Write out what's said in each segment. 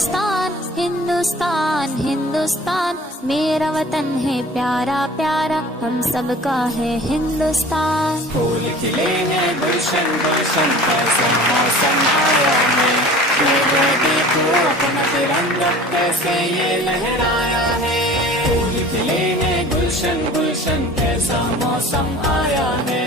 हिंदुस्तान हिंदुस्तान हिंदुस्तान मेरा वतन है प्यारा प्यारा, हम सबका है हिंदुस्तान। फूल खिले हैं गुलशन गुलशन, कैसा मौसम आया है, देखो अपना तिरंगा कैसे ये लहराया है। फूल खिले हैं गुलशन गुलशन, कैसा मौसम आया है,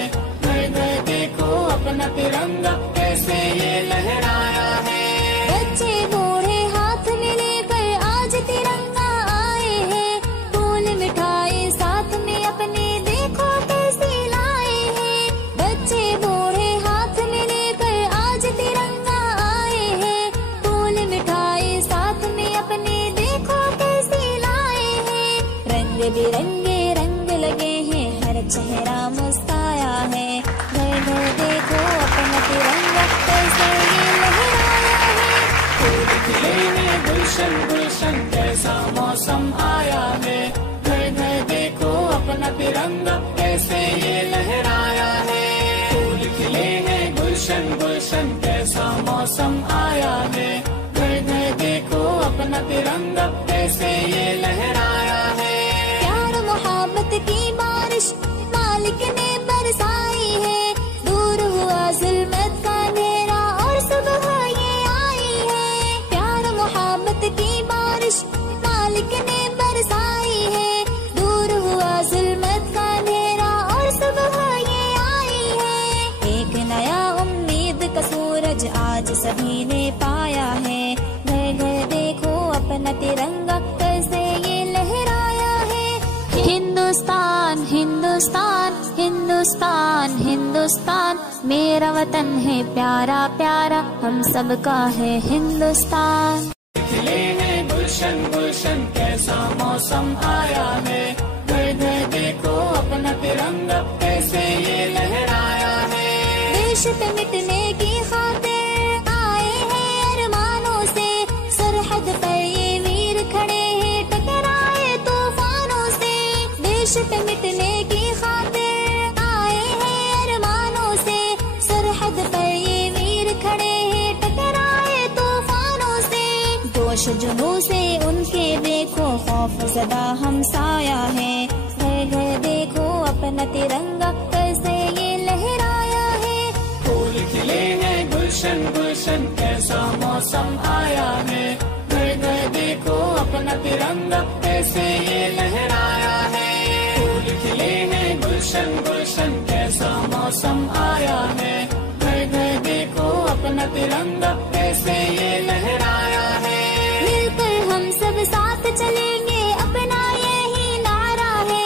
देखो अपना तिरंगा कैसे ये लहराया है। बच्चे बूढ़े हाथ में लेकर आज तिरंगा आए हैं, फूल मिठाई साथ में अपने देखो कैसे लाए हैं। बच्चे बूढ़े हाथ में लेकर आज तिरंगा आए हैं, फूल मिठाई साथ में अपने देखो कैसे लाए हैं। रंग बिरंगे रंग लगे हैं, हर चेहरा मुस्काया है, घर घर देखो अपना तिरंगा कैसे ये लहराया है। फूल खिले हैं गुलशन गुलशन, कैसा मौसम आया है, घर घर देखो अपना तिरंगा कैसे ये लहराया है। फूल खिले हैं गुलशन गुलशन, कैसा मौसम आया है, घर घर देखो अपना तिरंगा कैसे ये लहराया है। प्यार मोहब्बत की बारिश मालिक ने बरसाई है, दूर हुआ जुल्मत का अंधेरा और सुबह ये आई है। प्यार मोहब्बत की बारिश मालिक ने बरसाई है, दूर हुआ जुल्मत का अंधेरा और सुबह ये आई है। एक नया उम्मीद का सूरज आज सभी ने पाया है, घर घर देखो अपना तिरंगा कैसे ये लहराया है। हिंदुस्तान हिंदुस्तान हिंदुस्तान हिंदुस्तान मेरा वतन है प्यारा प्यारा, हम सबका है हिंदुस्तान। खिले हैं गुलशन गुलशन, कैसा मौसम आया है, घर घर देखो अपना तिरंगा कैसे ये लहराया है। देश पे मिटने की खातिर आए हैं अरमानों से, सरहद पर ये वीर खड़े हैं टकराए तूफानों से। देश पे मिटने की खातिर आए हैं अरमानों से, सरहद पर ये वीर खड़े हैं टकराए तूफानों से। जोश जुनून से उनके देखो खौफ ज़दा हमसाया है, घर घर देखो अपना तिरंगा कैसे ये लहराया है। फूल खिले हैं गुलशन गुलशन, कैसा मौसम आया है, घर घर देखो अपना तिरंगा कैसे ये लहराया है। फूल खिले हैं गुलशन गुलशन, कैसा मौसम आया है, घर घर देखो अपना तिरंगा कैसे ये लहराया है। मिलकर हम सब साथ चलेंगे अपना यही नारा है,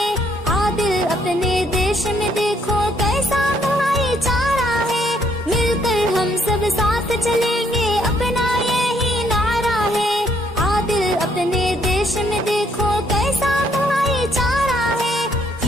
आदिल अपने देश में देखो कैसा भाईचारा है। मिलकर हम सब साथ चलेंगे अपना यही नारा है, आदिल अपने देश में देखो कैसा भाईचारा है।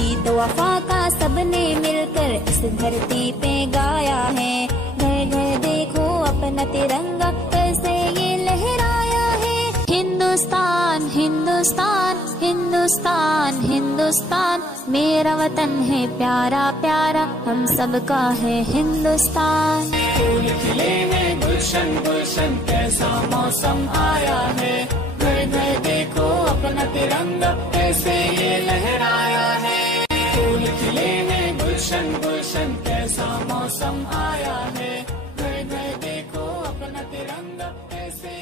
ईद वफा का सबने मिलकर इस धरती पे गाया है, घर घर देखो अपना तिरंगा कैसे ये लहराया है। हिंदुस्तान हिंदुस्तान हिंदुस्तान हिंदुस्तान मेरा वतन है प्यारा प्यारा, हम सबका है हिंदुस्तान। फूल खिले हैं गुलशन गुलशन, कैसा मौसम आया है, घर घर देखो अपना तिरंगा कैसे ये लहराया है। फूल खिले हैं गुलशन गुलशन, कैसा मौसम आया है, घर घर देखो अपना तिरंगा कैसे